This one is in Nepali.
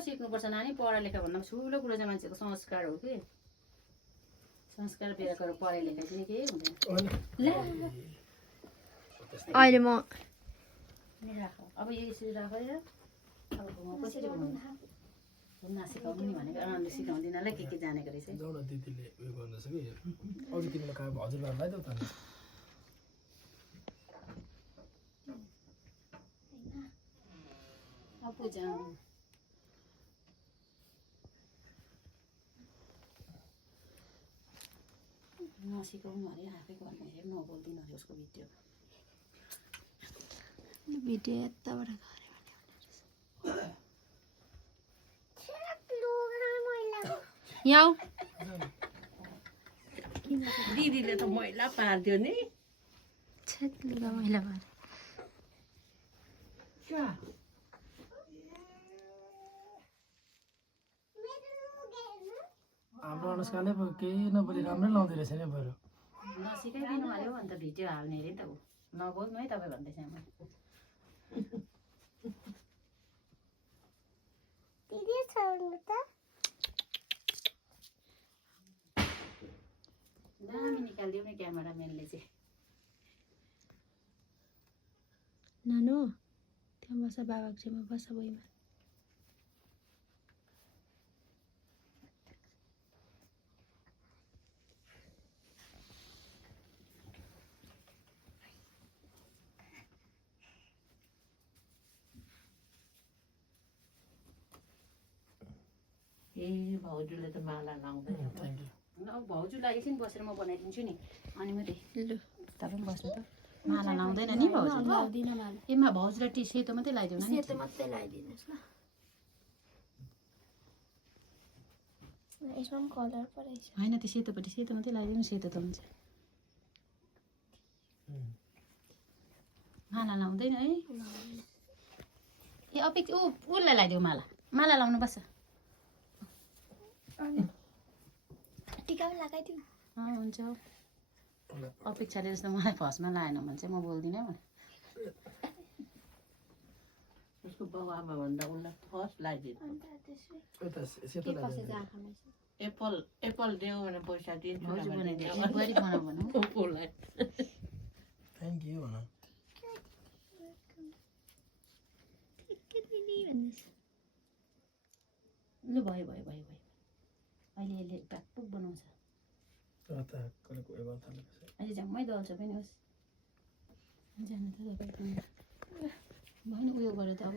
सिक्नुपर्छ नानी पढा लेखा भन्दा ठुलो कुरो चाहिँ मान्छेको संस्कार हो कि संस्कार बेगर पढाइ लेखाइ चाहिँ केही हुँदैन अहिले म राख अब यसरी राखेर अब म कसरी घुम्न सिकाउनु नि भनेको आमाले सिकाउँदिनलाई के जानेको रहेछ जाउँ न दिदीले उयो गर्दैछ कि अघि तिमीले कहाँ हजुरबालाई लगाइदेऊ त अपु जाउँ नसिकाउनु अरे आफै गर्ने अरे नबोल्दिनँ अरे उसको भिडियो भिडियो यताबाट यहाँ दिदीले त मैला पारिदियो नि लुगा मैला पारे हाम्रो अनुष्काले केही नबोली राम्रै लाउँदै रहेछ नि बरु नसिकाइदिनु अरे अन्त भिडियो हाल्ने अरे नि त ऊ नबोल्नु है तपाईँ भन्दैछ आमा दामी निकालिदियो नि क्यामेराम्यानले चाहिँ नानु त्यहाँ बस बाबाको छेउमा बस भुइँमा ए भाउजूले त माला लाउँदैन थ्याङ्क यू अब भाउजूलाई एकछिन बसेर म बनाइदिन्छु नि अनि मात्रै लु तपाईँ पनि बस्नु त माला लाउँदैन नि भाउजू लाउँदिनँ माला एमा भाउजूलाई सेतो मात्रै लगाइदिउँ न नि सेतो मात्रै लगाइदिनुहोस् ल यसमा पनि कलर परेछ होइन त्यो सेतोपट्टि सेतो मात्रै लगाइदिउँ सेतो त हुन्छ माला लाउँदैन है ए अपेक्षा उसलाई लगाइदिउँ माला माला लाउनु पर्छ टिका पनि लगाइदिउँ हुन्छ अपेक्षाले जस्तो मलाई फर्स्टमा लाएन भने चाहिँ म बोल्दिनँ भने उसको बाउ आमा भन्दा उसलाई फर्स्ट लगाइदिनु यता सेतो लगाइदिनु एप्पल एप्पल दियो भने पैसा दिन्छु भाउजू बनाइदियो गरी बनाऊ भनौँ उसलाई थ्याङ्क यू भन लु भयो भयो भयो भयो अहिले यसले प्याकपुक बनाउँछ अहिले झ्याम्मै दल्छ पनि होस् जानु त तपाईँ भएन उयो गऱ्यो त अब